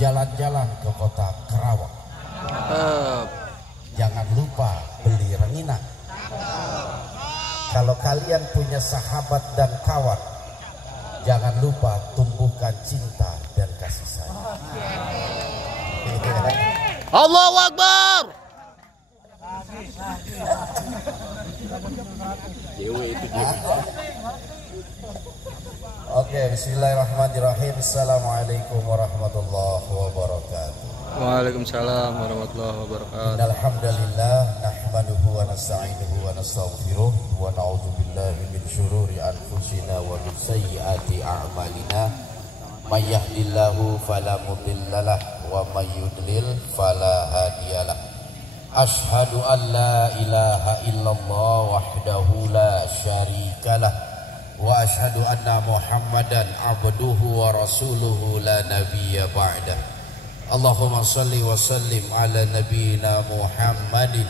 jalan-jalan ke kota Karawang. Jangan lupa beli rengginang. Kalau kalian punya sahabat dan kawan, jangan lupa tumbuhkan cinta dan kasih sayang. Allahu Akbar. Oke, bismillahirrahmanirrahim. Assalamualaikum warahmatullahi wabarakatuh. Waalaikumsalam warahmatullahi wabarakatuh. Alhamdulillah nahmaduhu wa nasta'inuhu wa nastaghfiruh wa na'udzu billahi min syururi anfusina wa min sayyiati a'malina. May yahdihillahu fala mudhillalah wa may yudlil fala hadiyalah. Ashhadu an la ilaha illallah wahdahu la syarikalah wa ashhadu anna Muhammadan abduhu wa rasuluhu la nabiyya ba'dah. Allahumma salli wa sallim ala nabiyyina Muhammadin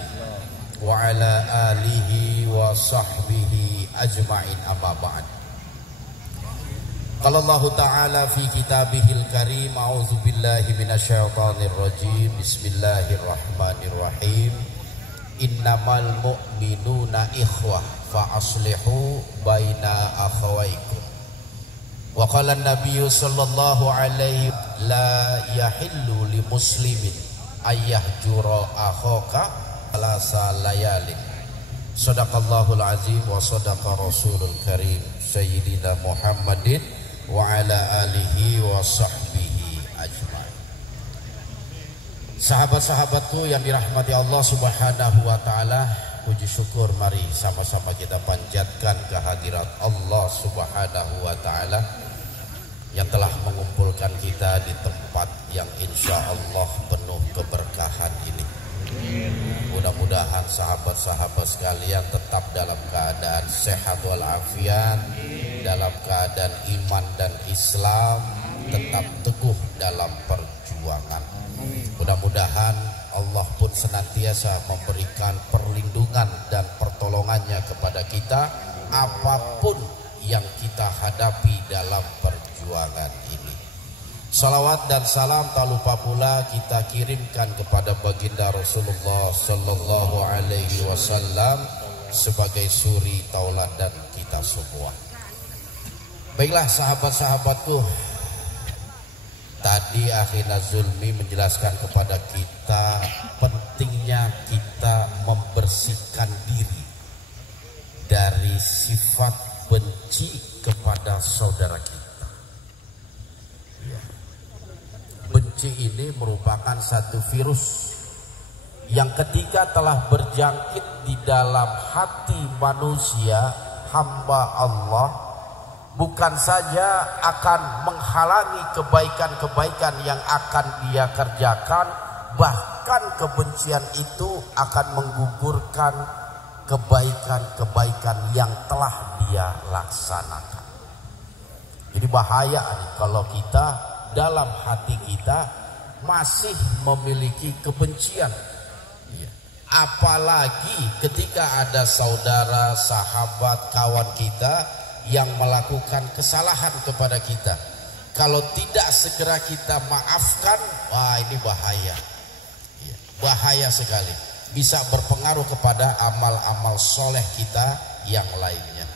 wa ala alihi wa sahbihi ajma'in, amma ba'd. Qala Allah Ta'ala fi kitabihil karim, a'udzu billahi minasyaitonir rajim. Bismillahirrahmanirrahim. Innamal mu'minuna ikhwah fa aslihu baina akhawaykum. Wa qala an-nabiy sallallahu alaihi la yahillu li muslimin ayyahjura akhaka salasa layalin. Sadaqallahul azim wa sadaqa rasulul karim sayyidina Muhammadin wa ala alihi wa sahbihi ajma'in. Sahabat-sahabatku yang dirahmati Allah Subhanahu wa taala, puji syukur mari sama-sama kita panjatkan kehadirat Allah Subhanahu wa taala yang telah mengumpulkan kita di tempat yang insya Allah penuh keberkahan ini. Mudah-mudahan sahabat-sahabat sekalian tetap dalam keadaan sehat walafiat, dalam keadaan iman dan Islam, tetap teguh dalam perjuangan. Mudah-mudahan Allah pun senantiasa memberikan perlindungan dan pertolongannya kepada kita apapun yang kita hadapi dalam perjuangan ini. Salawat dan salam tak lupa pula kita kirimkan kepada baginda Rasulullah Sallallahu Alaihi Wasallam sebagai suri tauladan kita semua. Baiklah sahabat-sahabatku, tadi Akhina Zulmi menjelaskan kepada kita pentingnya kita membersihkan diri dari sifat benci kepada saudara kita. Benci ini merupakan satu virus yang ketika telah berjangkit di dalam hati manusia hamba Allah, bukan saja akan menghalangi kebaikan-kebaikan yang akan dia kerjakan, bahkan kebencian itu akan menggugurkan kebaikan-kebaikan yang telah dia laksanakan. Jadi bahaya nih kalau kita dalam hati kita masih memiliki kebencian. Apalagi ketika ada saudara, sahabat, kawan kita yang melakukan kesalahan kepada kita. Kalau tidak segera kita maafkan, wah ini bahaya. Bahaya sekali. Bisa berpengaruh kepada amal-amal soleh kita yang lainnya.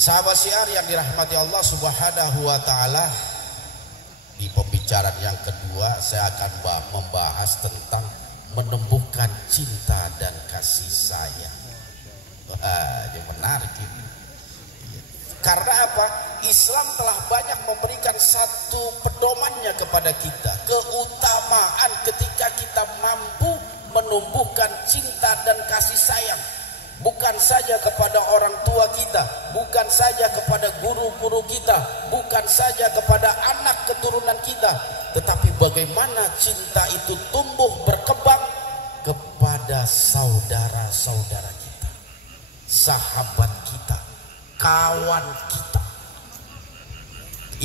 Sahabat syiar yang dirahmati Allah Subhanahu wa taala, di pembicaraan yang kedua saya akan membahas tentang menumbuhkan cinta dan kasih sayang. Wah, ini menarik ini. Karena apa? Islam telah banyak memberikan satu pedomannya kepada kita, keutamaan ketika kita mampu menumbuhkan cinta dan kasih sayang. Bukan saja kepada orang tua kita, bukan saja kepada guru-guru kita, bukan saja kepada anak keturunan kita, tetapi bagaimana cinta itu tumbuh berkembang kepada saudara-saudara kita, sahabat kita, kawan kita.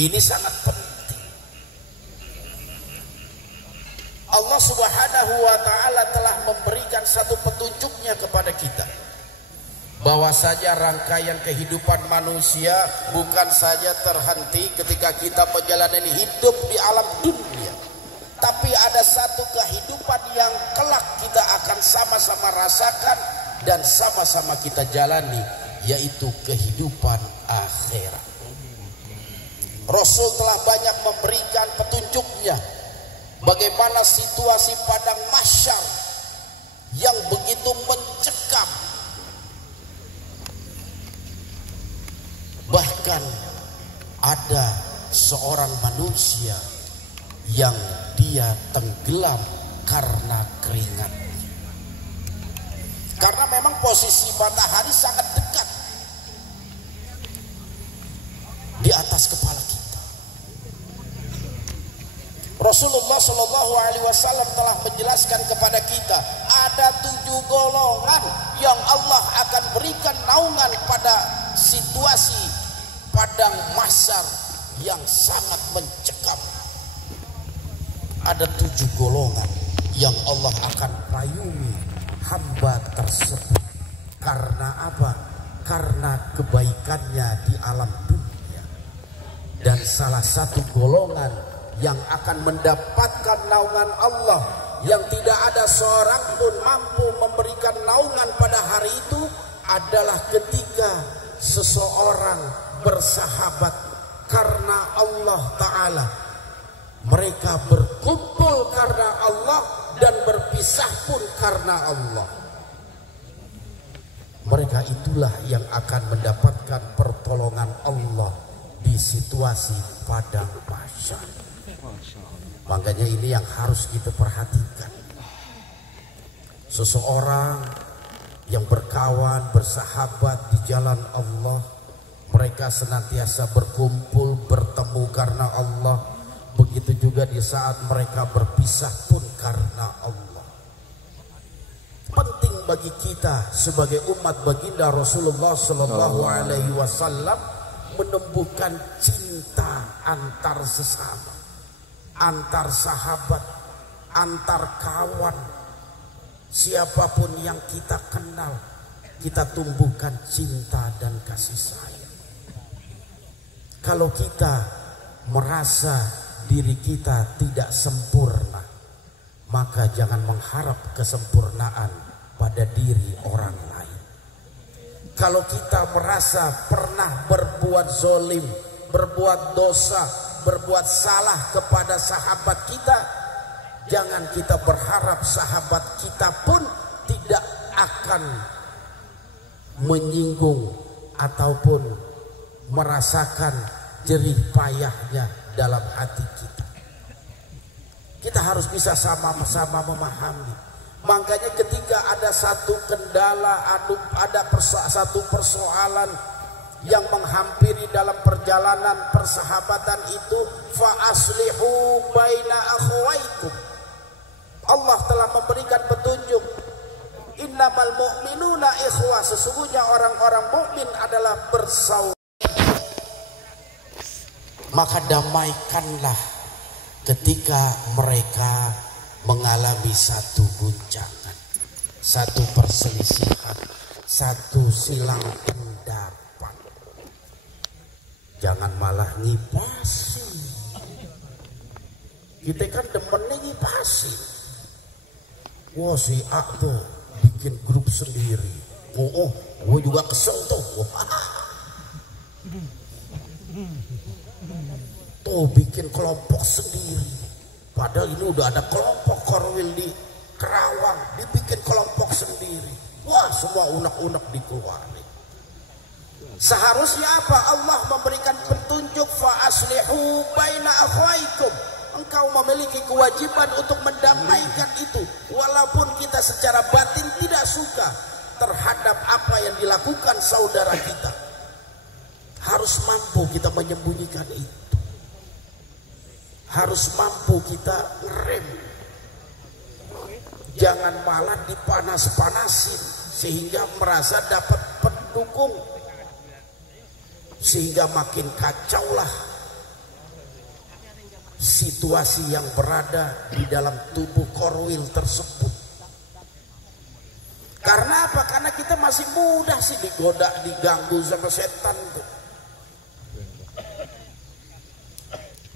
Ini sangat penting. Allah Subhanahu wa taala telah memberikan satu petunjuknya kepada kita, bahwasanya rangkaian kehidupan manusia bukan saja terhenti ketika kita menjalani hidup di alam dunia, tapi ada satu kehidupan yang kelak kita akan sama-sama rasakan dan sama-sama kita jalani, yaitu kehidupan akhirat. Rasul telah banyak memberikan petunjuknya bagaimana situasi padang mahsyar yang begitu mencekam. Bahkan ada seorang manusia yang dia tenggelam karena keringat. Karena memang posisi matahari sangat dekat di atas kepala kita. Rasulullah Shallallahu Alaihi Wasallam telah menjelaskan kepada kita ada 7 golongan yang Allah akan berikan naungan pada situasi padang mahsyar yang sangat mencekam. Ada 7 golongan yang Allah akan payungi hamba tersebut. Karena apa? Karena kebaikannya di alam dunia. Dan salah satu golongan yang akan mendapatkan naungan Allah yang tidak ada seorang pun mampu memberikan naungan pada hari itu adalah ketika seseorang bersahabat karena Allah Ta'ala. Mereka berkumpul karena Allah dan berpisah pun karena Allah. Mereka itulah yang akan mendapatkan pertolongan Allah di situasi padang mahsyar. Makanya ini yang harus kita perhatikan. Seseorang yang berkawan, bersahabat di jalan Allah, mereka senantiasa berkumpul, bertemu karena Allah. Begitu juga di saat mereka berpisah pun karena Allah. Penting bagi kita sebagai umat baginda Rasulullah Sallallahu Alaihi Wasallam menumbuhkan cinta antar sesama, antar sahabat, antar kawan. Siapapun yang kita kenal, kita tumbuhkan cinta dan kasih sayang. Kalau kita merasa diri kita tidak sempurna, maka jangan mengharap kesempurnaan pada diri orang lain. Kalau kita merasa pernah berbuat zolim, berbuat dosa, berbuat salah kepada sahabat kita, jangan kita berharap sahabat kita pun tidak akan menyinggung ataupun merasakan jerih payahnya dalam hati kita. Kita harus bisa sama-sama memahami. Makanya ketika ada satu kendala, ada satu persoalan yang menghampiri dalam perjalanan persahabatan itu, fa aslihu baina akhwaikum. Allah telah memberikan petunjuk. Innamal mu'minuna ikhwah, sesungguhnya orang-orang mukmin adalah bersaudara. Maka damaikanlah ketika mereka mengalami satu guncangan, satu perselisihan, satu silang pendapat. Jangan malah ngipasi. Kita kan demennya ngipasi. Wah, si A tuh bikin grup sendiri. Oh, gue juga kesel tuh. Tuh bikin kelompok sendiri. Padahal ini udah ada kelompok Korwil di Kerawang, dibikin kelompok sendiri. Wah, semua unek-unek dikeluarin. Seharusnya apa? Allah memberikan petunjuk, fa aslihu baina akhwaikum. Engkau memiliki kewajiban untuk mendamaikan itu, walaupun kita secara batin tidak suka terhadap apa yang dilakukan saudara kita. Harus mampu kita menyembunyikan itu. Harus mampu kita ngerem. Jangan malah dipanas-panasin sehingga merasa dapat pendukung, sehingga makin kacaulah situasi yang berada di dalam tubuh Korwil tersebut. Karena apa? Karena kita masih mudah sih digoda, diganggu sama setan tuh.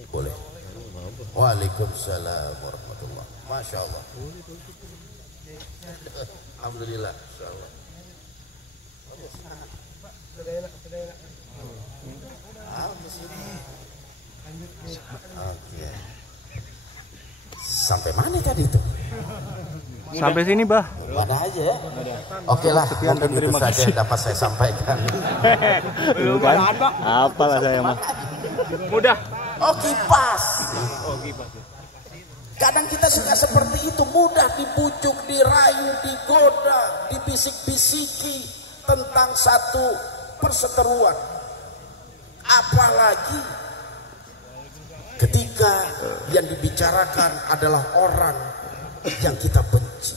Boleh. Waalaikumsalam warahmatullah. Masya Allah. Alhamdulillah. Masya Allah. Oke. Sampai mana tadi itu? Sampai sini, Bah. Mana aja ya? Oke lah, mungkin itu saja yang dapat saya sampaikan. Belum kan? Apalah saya mah. Mudah. Oh, kipas. Kadang kita suka seperti itu, mudah dibujuk, dirayu, digoda, dibisik-bisiki tentang satu perseteruan. Apalagi ketika yang dibicarakan adalah orang yang kita benci.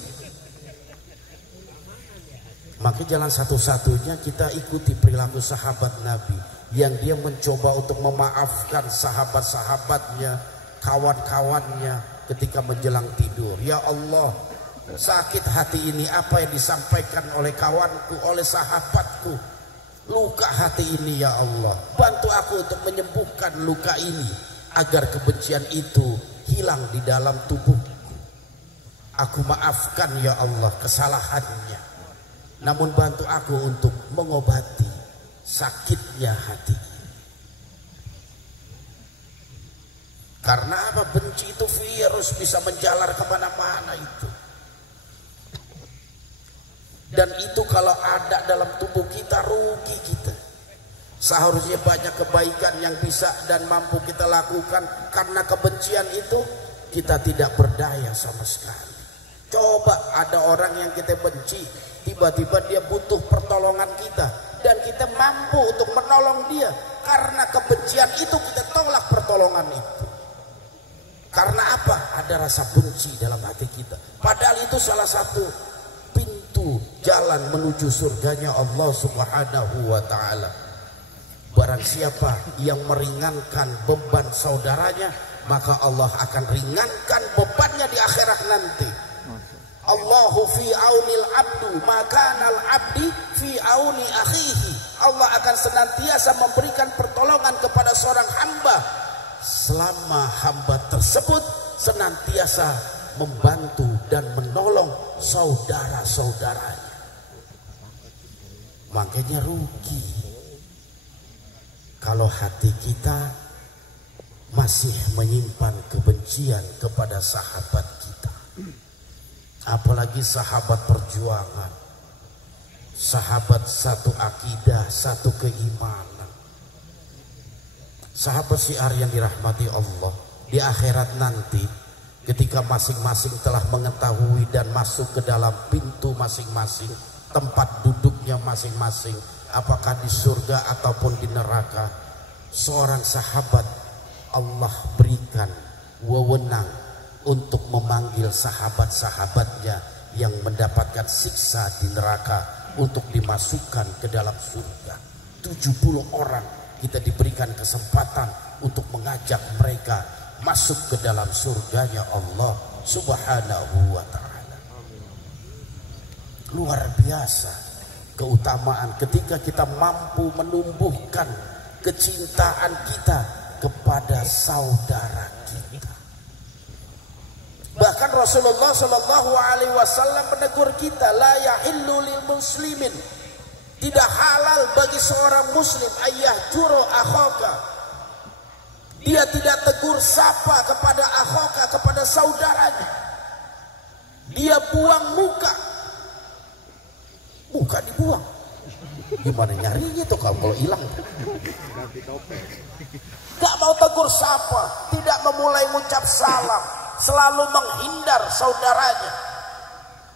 Maka jalan satu-satunya kita ikuti perilaku sahabat Nabi yang dia mencoba untuk memaafkan sahabat-sahabatnya, kawan-kawannya ketika menjelang tidur. Ya Allah, sakit hati ini apa yang disampaikan oleh kawanku, oleh sahabatku. Luka hati ini ya Allah, bantu aku untuk menyembuhkan luka ini agar kebencian itu hilang di dalam tubuhku. Aku maafkan ya Allah kesalahannya, namun bantu aku untuk mengobati sakitnya hati. Karena apa? Benci itu virus, bisa menjalar kemana-mana itu. Dan itu kalau ada dalam tubuh kita, rugi kita. Seharusnya banyak kebaikan yang bisa dan mampu kita lakukan. Karena kebencian itu kita tidak berdaya sama sekali. Coba ada orang yang kita benci, tiba-tiba dia butuh pertolongan kita, dan kita mampu untuk menolong dia. Karena kebencian itu kita tolak pertolongan itu. Karena apa? Ada rasa benci dalam hati kita. Padahal itu salah satu pintu jalan menuju surganya Allah Subhanahu wa ta'ala. Barang siapa yang meringankan beban saudaranya, maka Allah akan ringankan bebannya di akhirat nanti. Allahu fi aunil abdu makanal abdi fi auni akhihi. Allah akan senantiasa memberikan pertolongan kepada seorang hamba selama hamba tersebut senantiasa membantu dan menolong saudara-saudaranya. Makanya rugi kalau hati kita masih menyimpan kebencian kepada sahabat kita. Apalagi sahabat perjuangan, sahabat satu akidah, satu keimanan, sahabat syiar yang dirahmati Allah. Di akhirat nanti, ketika masing-masing telah mengetahui dan masuk ke dalam pintu masing-masing, tempat duduknya masing-masing, apakah di surga ataupun di neraka, seorang sahabat Allah berikan wewenang untuk memanggil sahabat-sahabatnya yang mendapatkan siksa di neraka untuk dimasukkan ke dalam surga. 70 orang kita diberikan kesempatan untuk mengajak mereka masuk ke dalam surganya Allah Subhanahu wa ta'ala. Luar biasa keutamaan ketika kita mampu menumbuhkan kecintaan kita kepada saudara kita. Bahkan Rasulullah Shallallahu Alaihi Wasallam menegur kita, la yahillu lil muslimin, tidak halal bagi seorang muslim ayah juro akhoka, dia tidak tegur sapa kepada akhoka, kepada saudaranya, dia buang muka dibuang. Gimana nyarinya tuh kalau hilang? Gak mau tegur sapa, tidak memulai mengucap salam, selalu menghindar saudaranya.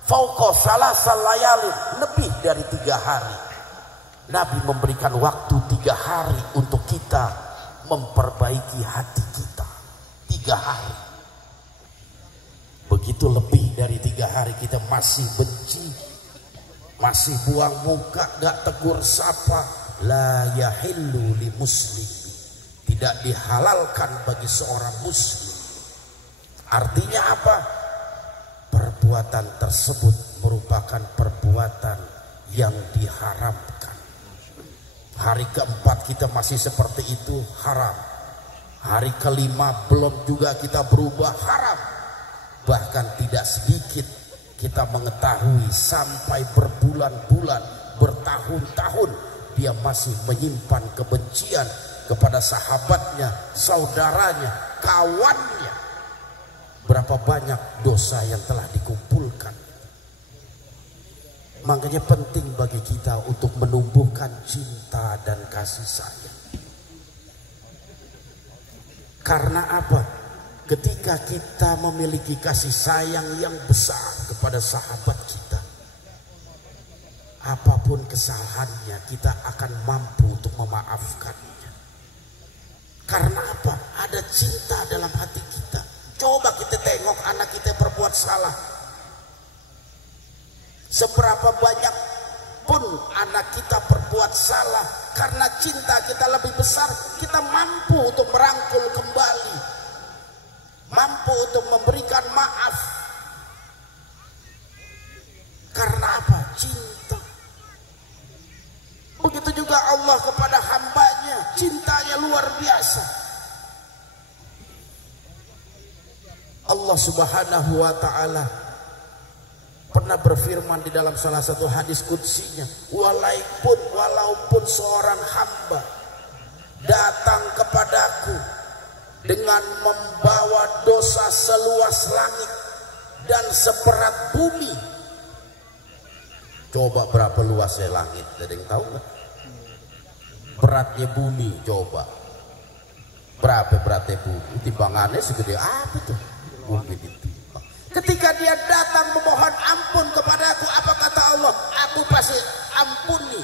Fauqa salasal layalin, lebih dari 3 hari. Nabi memberikan waktu 3 hari untuk kita memperbaiki hati kita. 3 hari. Begitu lebih dari 3 hari kita masih benci, masih buang muka, gak tegur sapa, la yahillu li muslim, tidak dihalalkan bagi seorang muslim. Artinya apa? Perbuatan tersebut merupakan perbuatan yang diharamkan. Hari keempat kita masih seperti itu, haram. Hari kelima belum juga kita berubah, haram. Bahkan tidak sedikit kita mengetahui sampai berbulan-bulan, bertahun-tahun dia masih menyimpan kebencian kepada sahabatnya, saudaranya, kawannya. Berapa banyak dosa yang telah dikumpulkan. Makanya penting bagi kita untuk menumbuhkan cinta dan kasih sayang. Karena apa? Ketika kita memiliki kasih sayang yang besar kepada sahabat kita, apapun kesalahannya kita akan mampu untuk memaafkannya. Karena apa? Ada cinta dalam hati kita. Coba kita tengok anak kita berbuat salah. Seberapa banyak pun anak kita berbuat salah, karena cinta kita lebih besar, kita mampu untuk merangkul kembali, mampu untuk memberikan maaf. Karena apa? Cinta. Begitu juga Allah kepada hambanya, cintanya luar biasa. Allah Subhanahu wa ta'ala pernah berfirman di dalam salah satu hadis qudsinya, walaupun seorang hamba datang kepadaku dengan membawa dosa seluas langit dan seberat bumi. Coba berapa luasnya langit? Ada yang tahu nggak? Beratnya bumi, coba berapa beratnya bumi? Timbangannya segede apa tuh? Bumi ditimbang. Ketika dia datang memohon ampun kepadaku, apa kata Allah? Aku pasti ampuni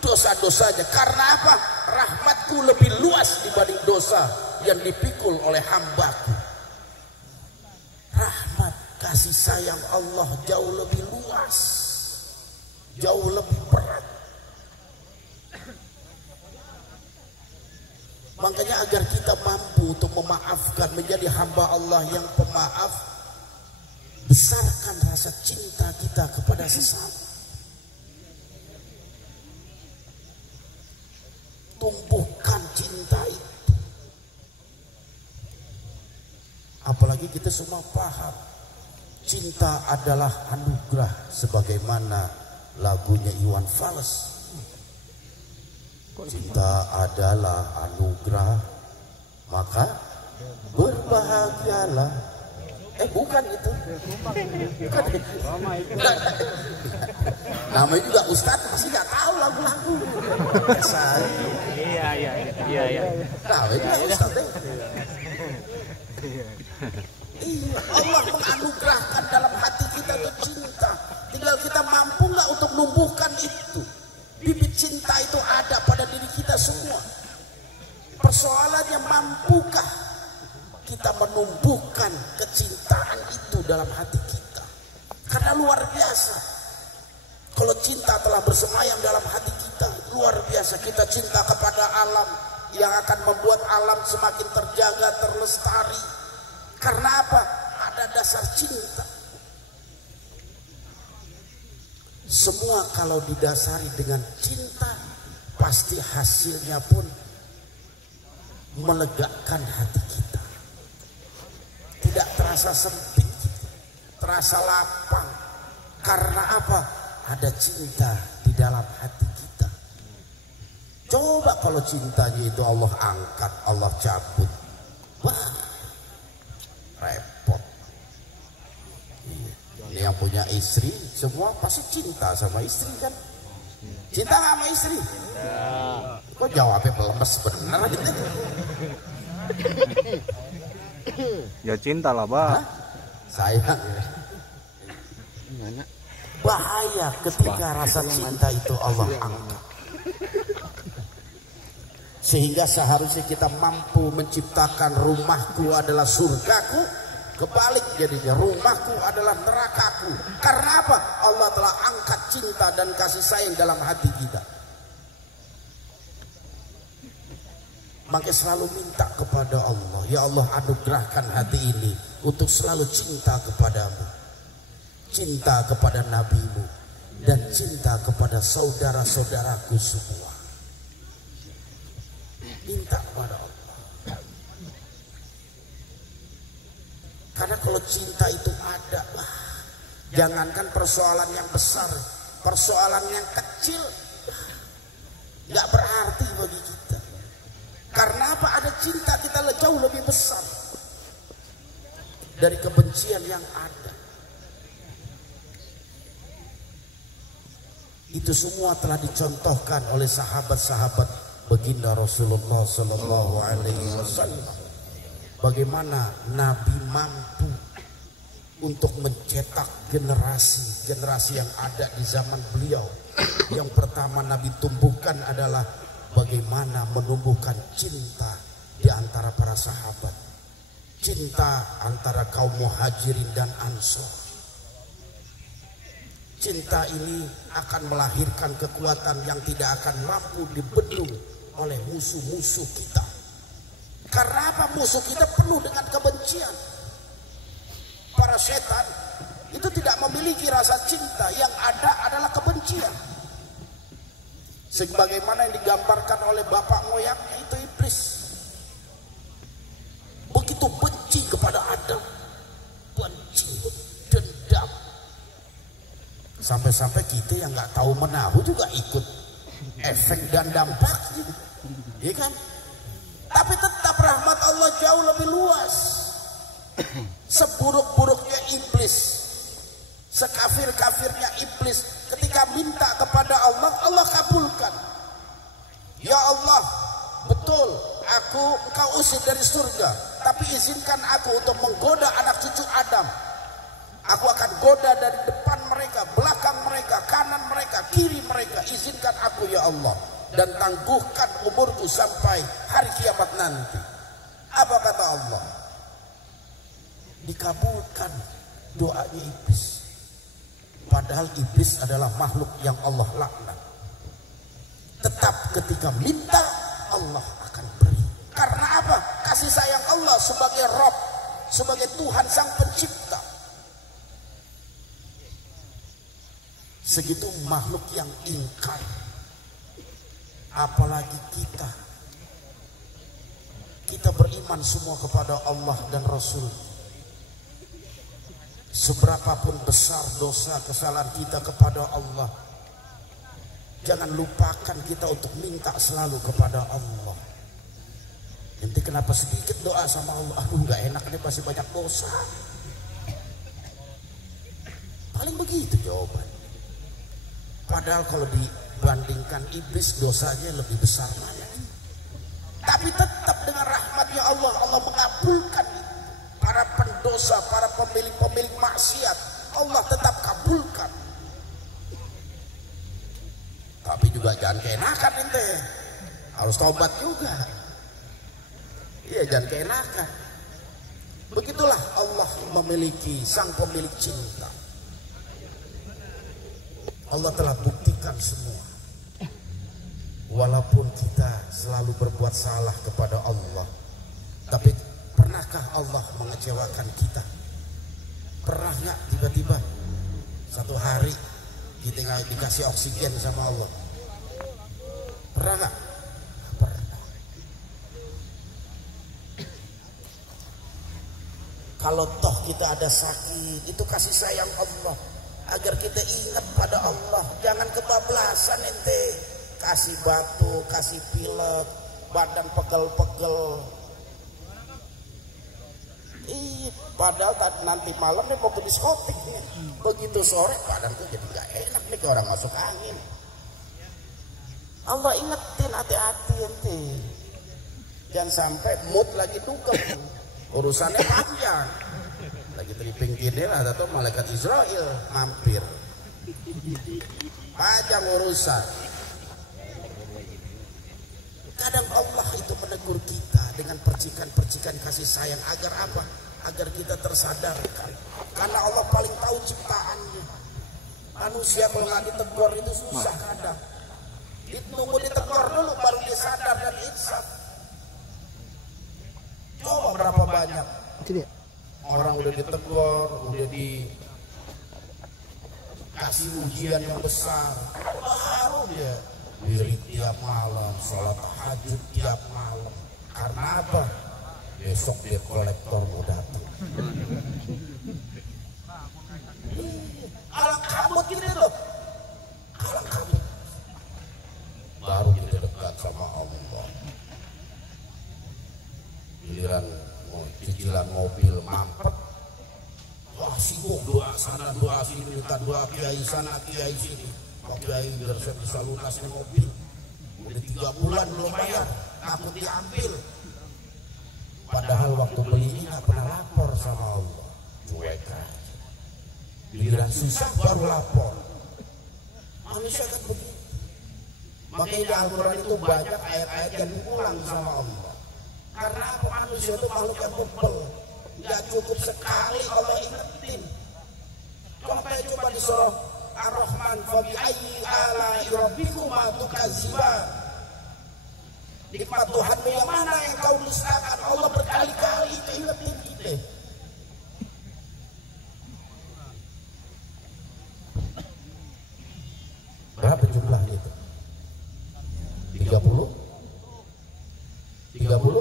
dosa-dosanya. Karena apa? Rahmatku lebih luas dibanding dosa yang dipikul oleh hambaku. Rahmat, kasih sayang Allah jauh lebih luas, jauh lebih berat. Makanya agar kita mampu untuk memaafkan, menjadi hamba Allah yang pemaaf, besarkan rasa cinta kita kepada sesama. Tumbuhkan cinta itu. Apalagi kita semua paham, cinta adalah anugerah, sebagaimana lagunya Iwan Fals. Cinta adalah anugerah, maka berbahagialah. Bukan itu. Bukan. Namanya juga Ustadz masih nggak tahu lagu-lagu. Iya. Namanya juga Ustadz. Iya, Allah menganugerahkan dalam hati kita itu cinta. Tinggal kita mampu nggak untuk numbuhkan itu. Bibit cinta itu ada pada diri kita semua. Persoalannya, mampukah kita menumbuhkan kecintaan itu dalam hati kita? Karena luar biasa, kalau cinta telah bersemayam dalam hati kita, luar biasa. Kita cinta kepada alam yang akan membuat alam semakin terjaga, terlestari. Karena apa? Ada dasar cinta. Semua kalau didasari dengan cinta, pasti hasilnya pun melegakan hati kita. Tidak terasa sempit, terasa lapang. Karena apa? Ada cinta di dalam hati kita. Coba kalau cintanya itu Allah angkat, Allah cabut, wah, repot. Ini yang punya istri semua pasti cinta sama istri kan? Cinta gak sama istri? Kok jawabnya lemes bener gitu? Ya cinta lah, Pak. Sayang. Bahaya ketika rasa cinta itu Allah angkat. Sehingga seharusnya kita mampu menciptakan rumahku adalah surgaku. Kebalik jadinya, rumahku adalah nerakaku. Karena apa? Allah telah angkat cinta dan kasih sayang dalam hati kita. Maka selalu minta kepada Allah, ya Allah, anugerahkan hati ini untuk selalu cinta kepadamu, cinta kepada nabimu, dan cinta kepada saudara-saudaraku semua. Minta kepada Allah. Karena kalau cinta itu ada, jangankan persoalan yang besar, persoalan yang kecil nggak berarti bagi kita. Karena apa? Ada cinta kita jauh lebih besar dari kebencian yang ada. Itu semua telah dicontohkan oleh sahabat-sahabat baginda Rasulullah Sallallahu Alaihi Wasallam. Bagaimana Nabi mampu untuk mencetak generasi yang ada di zaman beliau. Yang pertama Nabi tumbuhkan adalah bagaimana menumbuhkan cinta di antara para sahabat, cinta antara kaum muhajirin dan ansor. Cinta ini akan melahirkan kekuatan yang tidak akan mampu dibendung oleh musuh-musuh kita. Karena apa? Musuh kita penuh dengan kebencian. Para setan itu tidak memiliki rasa cinta, yang ada adalah kebencian. Sebagaimana yang digambarkan oleh bapak moyangnya itu iblis. Begitu benci kepada Adam, benci, dendam. Sampai-sampai kita yang nggak tahu menahu juga ikut efek dan dampaknya, ya kan? Tapi tetap rahmat Allah jauh lebih luas. Seburuk-buruknya iblis, sekafir-kafirnya iblis, ketika minta kepada Allah, Allah kabulkan. Ya Allah, betul, engkau usir dari surga, tapi izinkan aku untuk menggoda anak cucu Adam. Aku akan goda dari depan mereka, belakang mereka, kanan mereka, kiri mereka. Izinkan aku ya Allah, dan tangguhkan umurku sampai hari kiamat nanti. Apa kata Allah? Dikabulkan doanya iblis. Padahal iblis adalah makhluk yang Allah laknat. Tetap ketika minta, Allah akan beri. Karena apa? Kasih sayang Allah sebagai Rabb, sebagai Tuhan sang pencipta. Segitu makhluk yang ingkar, apalagi kita beriman semua kepada Allah dan Rasul. Seberapapun besar dosa kesalahan kita kepada Allah, jangan lupakan kita untuk minta selalu kepada Allah. Nanti kenapa sedikit doa sama Allah, aduh nggak enak, ini pasti banyak dosa. Paling begitu jawaban. Padahal kalau dibandingkan iblis, dosanya lebih besar banyak. Tapi tetap dengan rahmatnya Allah, Allah mengabulkan para pendosa, para pemilik maksiat. Allah tetap kabulkan. Tapi juga jangan keenakan ente, harus tobat juga. Iya, jangan keenakan. Begitulah Allah memiliki sang pemilik cinta. Allah telah buktikan semua. Walaupun kita selalu berbuat salah kepada Allah, tapi pernahkah Allah mengecewakan kita? Pernah nggak tiba-tiba satu hari kita nggak dikasih oksigen sama Allah? Pernah nggak? Pernah. Kalau toh kita ada sakit, itu kasih sayang Allah. Agar kita ingat pada Allah, jangan kebablasan ente, kasih batu, kasih pilek, badan pegel-pegel. Padahal nanti malam nih mau ke diskotik nih, begitu sore badanku jadi nggak enak nih, kayak orang masuk angin. Allah ingetin, hati-hati ente, jangan sampai mood lagi dugem, urusannya panjang. Lagi teriping kiri lah, atau malaikat Israel mampir, panjang urusan. Kadang Allah itu menegur kita dengan percikan-percikan kasih sayang. Agar apa? Agar kita tersadarkan. Karena Allah paling tahu ciptaannya. Manusia kalau nggak ditegur itu susah kadang. Ditunggu ditegur dulu baru dia sadar dan insaf. Coba berapa banyak orang udah ditegur, udah kasih ujian yang besar, baru dia wirid tiap malam, sholat tahajud tiap malam. Karena apa? Besok dia kolektor mau datang. Alang kabut gitu loh, alang kabut. Baru kita dekat sama Allah. Giliran cicilan mobil mampet, wah sibuk doa sana doa sini, minta doa kiai sana kiai sini. Pak kiai biar saya bisa lunasin mobil. Udah 3 bulan belum bayar, takut diambil. Padahal waktu beli ini nggak pernah lapor sama Allah, cuek aja. Giliran susah baru lapor. Manusia kan begitu. Makanya di Al-Quran itu banyak ayat-ayat yang diulang sama Allah. Karena manusia itu makhluk yang bebel, nggak cukup sekali Allah ingetin. Coba di surah Ar-Rahman, fabi ayyi ala'i rabbikuma tukadziban. Nikmat Tuhan yang mana yang kau dustakan? Allah berkali-kali ingetin kita. Berapa jumlahnya itu? 30? 30?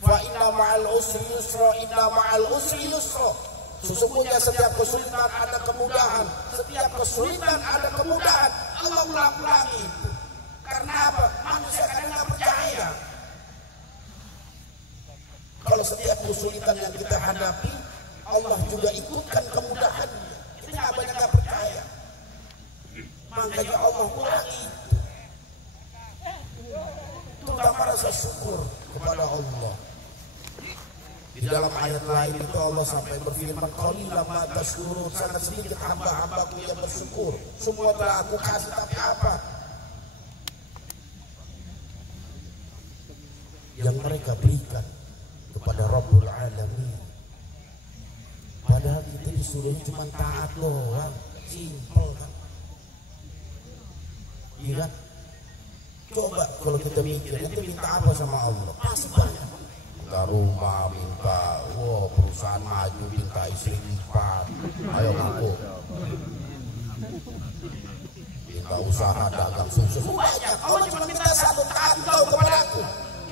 Fa inna ma'al usri yusra, inna ma'al usri yusra. Sesungguhnya setiap kesulitan ada kemudahan, setiap kesulitan ada kemudahan. Allah ulang-ulangi itu. Karena apa? Manusia kadang nggak percaya. Kalau setiap kesulitan yang kita hadapi, Allah juga ikutkan kemudahannya. Kita nggak banyak nggak percaya. Makanya Allah ulangi itu. Terutama rasa syukur kepada Allah. Di dalam ayat lain itu Allah sampai berfirman, qalilan ma tashkurun, sangat sedikit hamba-hambaku yang bersyukur. Semua telah aku kasih tapi apa? Yang mereka berikan kepada Rabbul Alamin. Padahal kita disuruh cuma taat doang, simpel kan? Iya kan? Coba kalau kita mikir, kita minta apa sama Allah? Pasti banyak. Minta rumah, minta perusahaan maju, minta istri 4. Ayo ngaku. Minta usaha dagang sukses. Banyak. Allah cuma minta 1, taat kau kepada aku.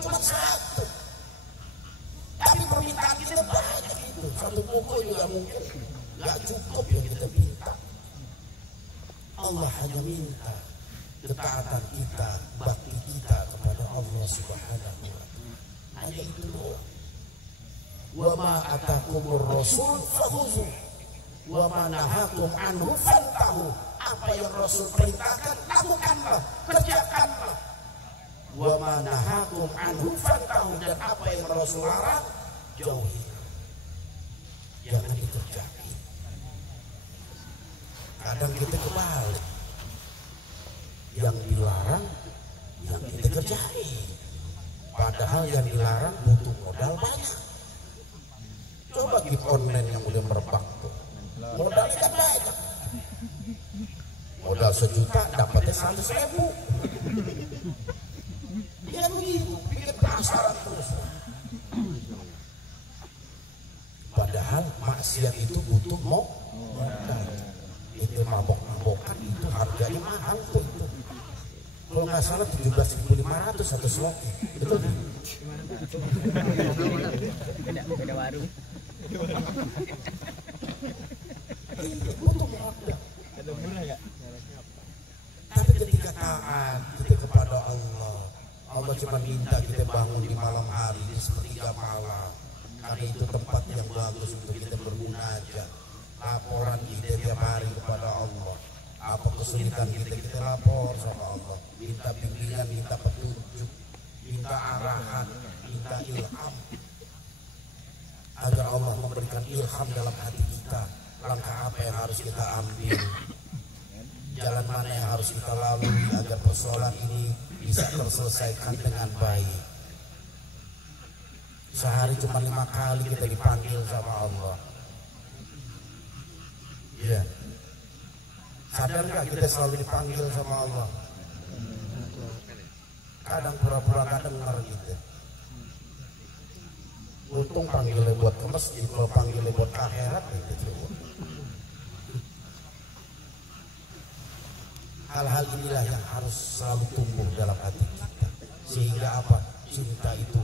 Cuma 1. Tapi permintaan kita banyak itu. 1 buku juga mungkin nggak cukup yang kita minta. Allah hanya minta ketaatan kita, bakti kita kepada Allah Subhanahu wa Ta'ala. Hanya itu doang. Wa ma atakumur rasul fakhuzu wa ma nahakum anhu fantahu. Apa yang Rasul perintahkan lakukanlah, kerjakanlah. Wa ma nahakum anhu fantahu, dan apa yang Rasul larang jauhi. Jangan dikerjakan. Kadang kita kebalik. Yang dilarang yang kita kerjain. Padahal yang dilarang butuh modal banyak. Coba game online yang udah merebak tuh, modalnya kan banyak. Modal 1 juta dapatnya 100.000. Ya begitu, bikin penasaran terus. Padahal maksiat itu butuh modal. Itu mabok-mabokan itu harganya mahal tuh itu. Kalau nggak salah 17.500 1 slot. Betul? Beda warung. Butuh modal. Tapi ketika taat kita kepada Allah, Allah cuma minta kita bangun di malam hari di sepertiga malam. Karena itu tempat yang bagus untuk kita bermunajat. Laporan kita tiap hari kepada Allah. Apa kesulitan kita lapor sama Allah. Minta bimbingan, minta petunjuk, minta arahan, minta ilham. Agar Allah memberikan ilham dalam hati kita. Langkah apa yang harus kita ambil, jalan mana yang harus kita lalui agar persoalan ini bisa terselesaikan dengan baik. Sehari cuma 5 kali kita dipanggil sama Allah. Iya. Sadar nggak kita selalu dipanggil sama Allah? Kadang pura-pura nggak dengar gitu. Untung panggilnya buat ke masjid, kalau panggilnya buat ke akhirat gitu. Hal-hal inilah yang harus selalu tumbuh dalam hati kita, sehingga apa? Cinta itu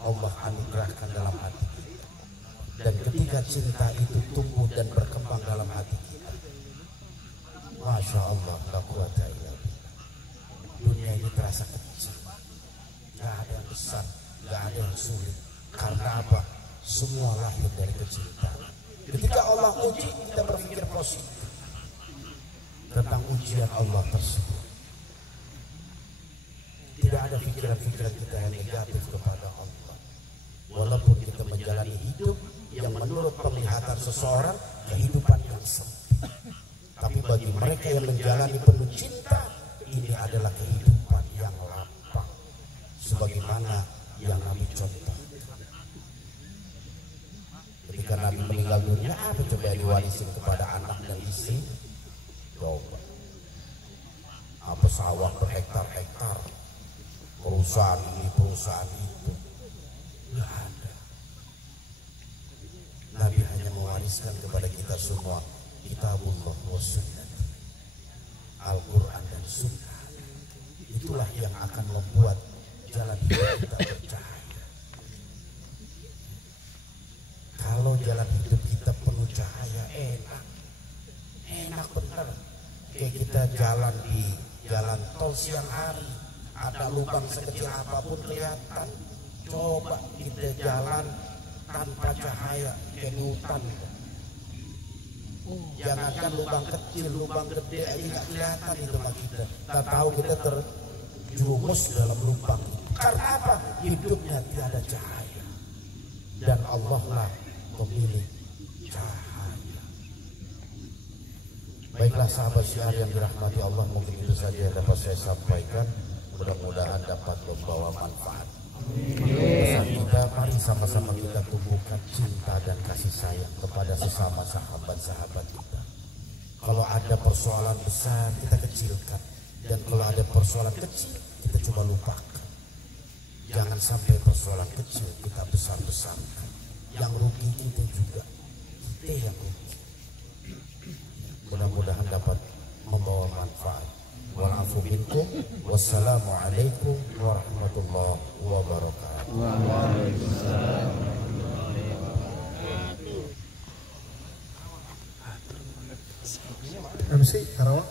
Allah anugerahkan dalam hati kita. Dan ketika cinta itu tumbuh dan berkembang dalam hati kita, Masya Allah, la quwata illa billah. Dunia ini terasa kecil, gak ada yang besar, gak ada yang sulit. Karena apa? Semua lahir dari kecintaan. Ketika Allah uji, kita berpikir positif tentang ujian Allah tersebut. Tidak ada pikiran-pikiran kita yang negatif kepada Allah. Walaupun kita menjalani hidup yang menurut penglihatan seseorang kehidupan yang sempit, tapi bagi mereka yang menjalani penuh cinta, ini adalah kehidupan yang lapang, sebagaimana yang Nabi contoh. Ketika Nabi meninggal dunia, apa coba yang diwarisin kepada anak dan istri? Coba apa sawah berhektar-hektar, perusahaan ini perusahaan itu, nggak ada. Nabi hanya mewariskan kepada kita semua kitabullah wa sunnah, Al-Quran dan sunnah. Itulah yang akan membuat jalan hidup kita bercahaya. Kalau jalan hidup kita penuh cahaya, enak bener. Kayak kita jalan di jalan tol siang hari, ada lubang sekecil apapun kelihatan. Coba kita jalan tanpa cahaya kayak di hutan. Jangankan lubang kecil, lubang gede aja nggak kelihatan itu mah kita. Tak tahu kita terjerumus dalam lubang. Karena apa? Hidupnya tidak ada cahaya. Dan Allah lah pemilik cahaya. Baiklah sahabat syiar yang dirahmati Allah, mungkin itu saja yang dapat saya sampaikan. Mudah-mudahan dapat membawa manfaat. Pesan kita, mari sama-sama kita tumbuhkan cinta dan kasih sayang kepada sesama sahabat-sahabat kita. Kalau ada persoalan besar, kita kecilkan. Dan kalau ada persoalan kecil, kita coba lupakan. Jangan sampai persoalan kecil kita besar-besarkan. Yang rugi kita juga, kita yang rugi. Mudah-mudahan dapat membawa manfaat. Wa'afu minkum. Wassalamualaikum warahmatullahi wabarakatuh. Waalaikumsalam. MC Karawang.